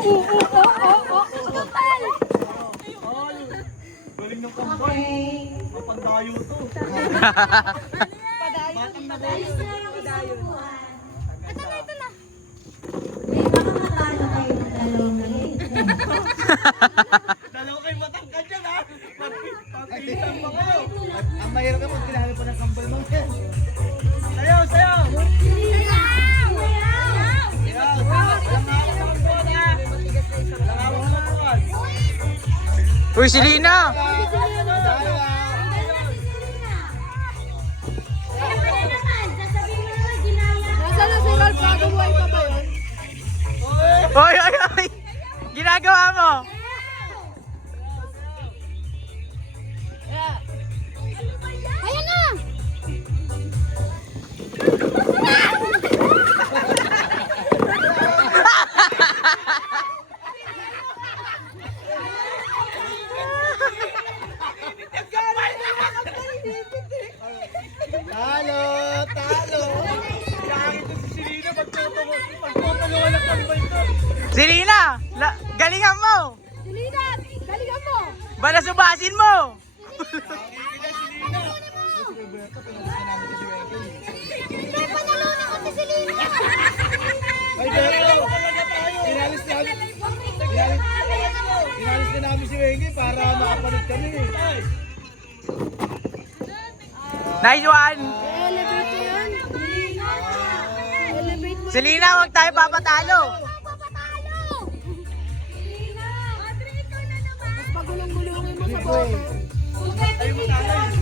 Total! Galing ng kambal. Mapandayo to. Batang na boy. Ito na, ito na. Dalawa kayo matangkad dyan ha. Pagpitan pa kayo. Ang mahirap ka pag kinahanap pa ng kambal mo. Sayaw, sayaw. Sayaw! Sayaw. Walang hawak sa kambal ha. Walang hawak sa kambal. Uy, si Lina! Nasaan na si Ralph? Nagabuhay pa ba yun? Oy, oy, oy! Ginagawa mo! Ayan na! Talo! Talo! Kaya ito si Silina pagtutulungan ng kambal ko. Si Lina! Galingan mo! Selena! Galingan mo! Balasubasin mo! Hindi pa nalunan ko si Selena! Ay, pero inalis na namin si Wengi para makapalit kami. Nice one! Elevate ko yan! Elevate mo! Si Lina, huwag tayo papatalo! Papatalo! Selena! Audrey, ikaw na naman! Mas pagulong-gulungin mo sa bote. Ay, matalay.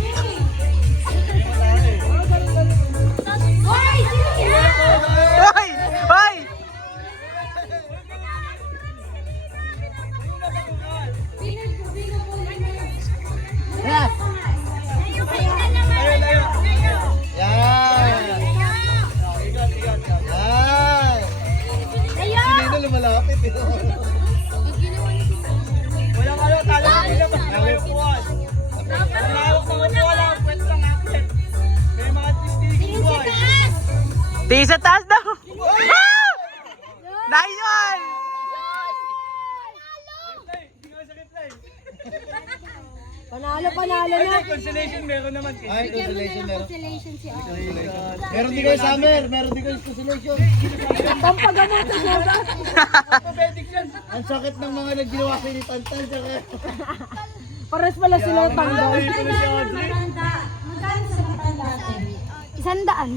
Hoy! Selena! Hoy! Hoy! Yes! Layo, layo. Yan. Igat, igat. Yan. Ayo! Si Nino lumalapit. Walang ano, talo na nila. Walang upuan. Ang lawak ng upuan lang. Pwede lang akit. May mga tistigil boy. Tingin sa taas daw! Ah! Nice one! Hindi ka sa replay. Panalo, panalo na! Ay, consolation meron naman. Ay, Bigyan mo na ng consolation si Audrey. meron di kayo summer. Meron di kayo consolation. Pampagamot sa sobat! Pabedik yan. Ang sakit ng mga nagginawa kayo ni Tantan. Pares pala sila tanggal. Ay, pala si Audrey. Magkano sa matanda? 100.